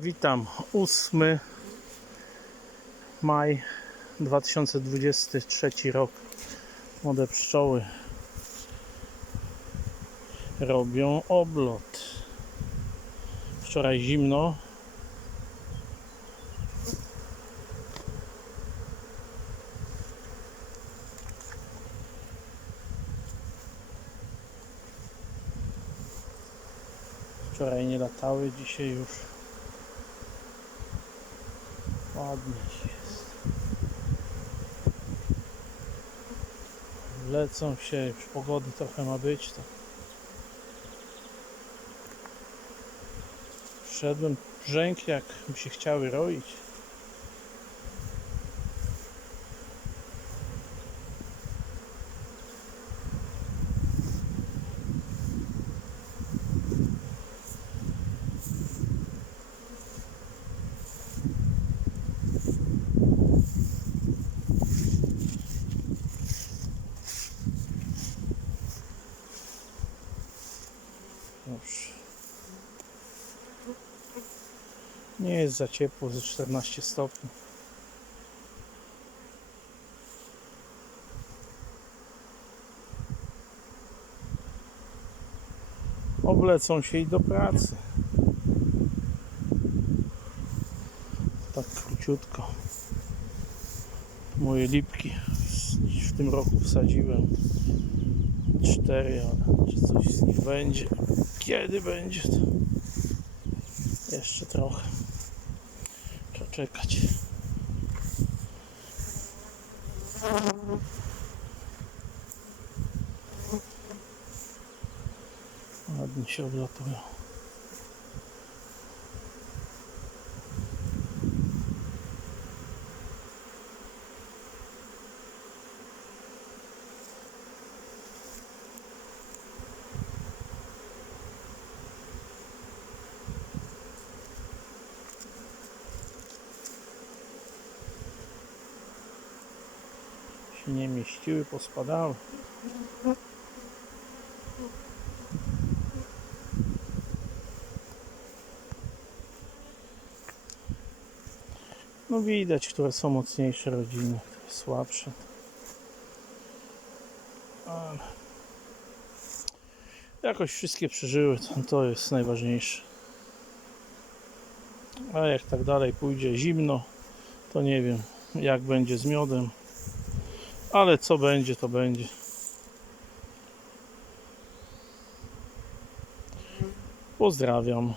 Witam. 8 maj 2023 rok. Młode pszczoły robią oblot. Wczoraj zimno. Wczoraj nie latały, dzisiaj już ładnie jest. Lecą się, już pogody trochę ma być. To. Wszedłem brzęk, jak mi się chciały roić. Dobrze. Nie jest za ciepło, ze 14 stopni. Oblecą się i do pracy. Tak króciutko. Moje lipki w tym roku wsadziłem cztery, ale czy coś z nich będzie? Kiedy będzie? To jeszcze trochę. Trzeba czekać. Ładnie się oblatują. Się nie mieściły, pospadały. No widać, które są mocniejsze rodziny, które słabsze. Ale jakoś wszystkie przeżyły, to, jest najważniejsze. A jak tak dalej pójdzie zimno, to nie wiem jak będzie z miodem. Ale co będzie, to będzie. Pozdrawiam.